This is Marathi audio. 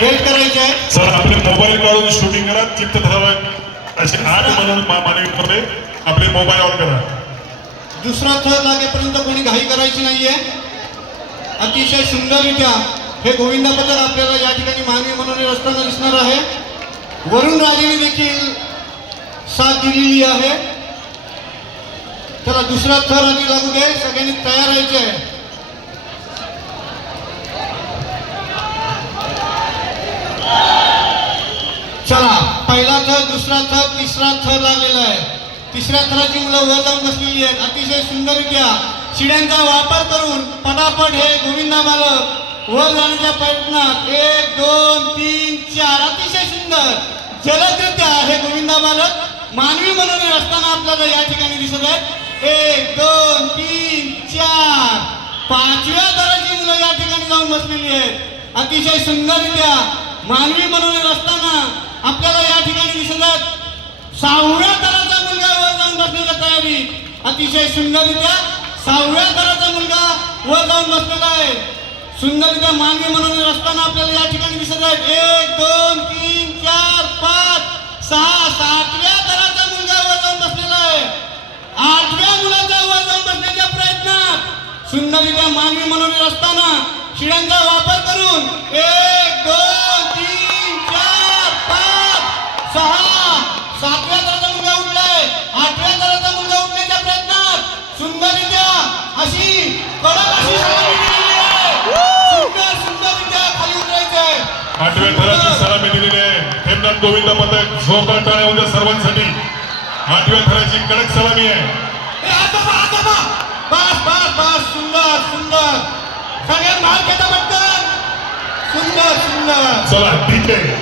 वेट करायचे आहे सर आपले मोबाईल काढून शूटिंग करा चित्त ठरवा असे आठ म्हणून मानवीमध्ये आपले मोबाईल ऑन करा. दुसरा थर लागेपर्यंत कोणी घाई करायची नाहीये. अतिशय सुंदररित्या हे गोविंदा पथक आपल्याला या ठिकाणी मानवी मनोरे असताना दिसणार आहे. वरुण राजेने देखील साथ दिलेली आहे. चला दुसरा थर आधी लागू दे. सगळ्यांनी तयार राहायचे आहे चला पहिला थर दुसरा थर तिसरा थर लागलेला आहे. तिसऱ्या थराची मुलं वर जाऊन बसलेली आहेत. अतिशय सुंदररित्या शिड्यांचा वापर करून पटापट हे गोविंदा मालक वर जाण्याच्या प्रयत्नात एक दोन तीन चार अतिशय सुंदर जलदरित्या हे गोविंदा बालक मानवी म्हणून असताना आपल्याला या ठिकाणी दिसत आहेत. एक दोन तीन चार पाचव्या दराची मुलं या ठिकाणी जाऊन बसलेली आहेत. अतिशय सुंदररित्या मानवी आपल्याला या ठिकाणी दिसत सावळ्या तराचा दराचा मुलगा वर जाऊन बसलेला तयारी. अतिशय सुंदररित्या सहाव्या दराचा मुलगा वर जाऊन बसलेला आहे. सुंदररित्या मानवी म्हणून असताना आपल्याला या ठिकाणी दिसत आहेत. एक दोन तीन चार पाच सहा सातव्या दराचा मुलगा वर जाऊन बसलेला आहे. आठव्या मुलाचा वर जाऊन बसण्याच्या प्रयत्नात सुंदररित्या मानवी म्हणून असताना शिड्यांचा वापर करून एक दोन आठव्या थराची सलामी दिलेली आहे. हेमनाथ गोविंद पथक जोरदार टाळ्या होत्या सर्वांसाठी. आठव्या थराची कडक सलामी आहे. सुंदर सुंदर. पटकन. सुंदर सुंदर. चला ठीक आहे.